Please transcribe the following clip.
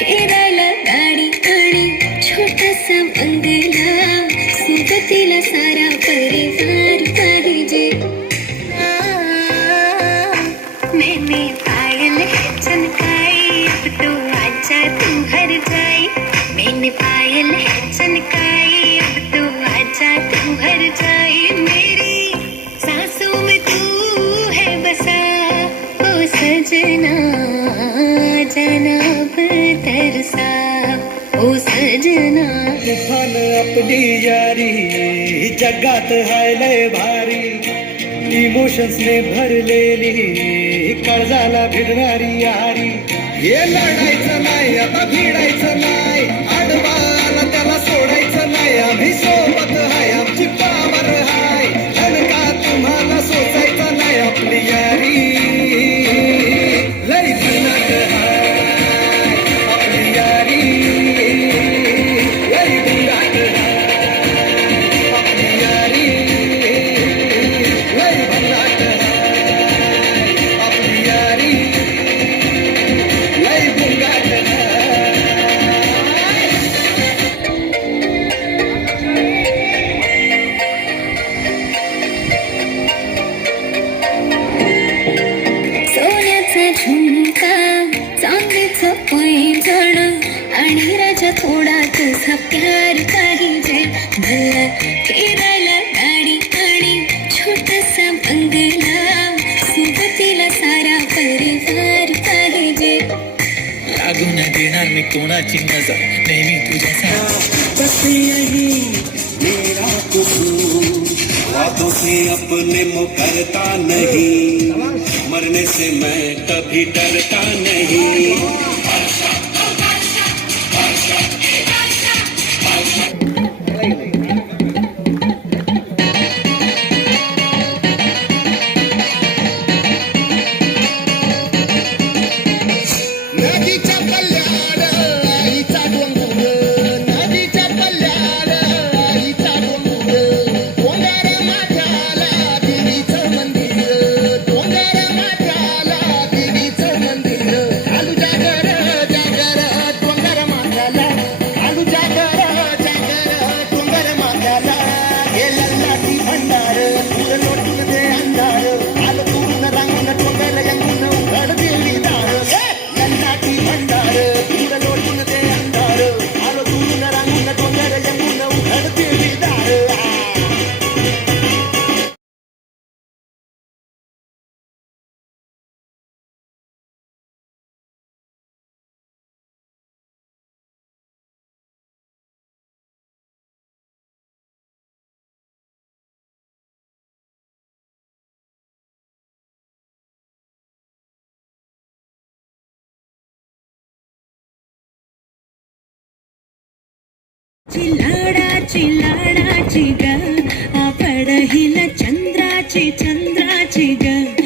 फिरायला गाडी आणि छोटासा बंगला, सोबतीला सारा परिवार पाहिजे. मैंने पायल है चमकाई, अब तो आजा तू हर जाई. मैंने पायल है चमकाई, अब तो आजा तू हर जाई. मेरी सांसों में तू है बसा, ओ सजना जनाब तरसा, ओ सजना. तुफान आपली यारी जगात हाय लय भारी, इमोशन्स ने भरलेली काळजाला भिडणारी यारी. हे लढायचं नाही आता भिडायचं नाही, आडवा आला त्याला सोडायचं नाही. आम्ही सोबत हाय, आमची पावर हाय, का तुम्हाला सोसायचं नाही. आपली यारी लय भन्नाट हाय, आपली यारी लय भन्नाट हाय, आपली यारी लय भन्नाट हाय, आपली यारी लय भन्नाट हाय. सोन्याचा झुमका, चांदीचं पैंजण आणि राजा थोडा तुझा प्यार पाहिजे. भला फिरायला गाडी आणि छोटासा बंगला, सोबतीला सारा परिवार पाहिजे. लागू न देणार मी कोणाची नजर, नेहमी तुझ्यासाठी. बस यही मेरा कसूर, बातों से अपने मुकरता नहीं, मरने से मैं कभी डरता नहीं. नदीच्या पल्ल्याड आईचा डोंगर, नदीच्या पल्ल्याड आईचा डोंगर, डोंगर माथ्याला देवीचं मंदिर, डोंगर माथ्याला देवीचं मंदिर. घालू जागर जागर डोंगर माथ्याला, घालू जागर जागर डोंगर माथ्याला. हे लल्लाटी भंडार तुझं लोटून दे अंधार, आलं तुरून रांगून डोंगर यंगून उघड देवी दार. लल्लाटी भंडार तुझं लोटून दे अंधार, आलं तुरून रांगून डोंगर यंगून उघड देवी दार. लाडाची लाडाची ग, आवड हिला चंद्राची चंद्राची ग.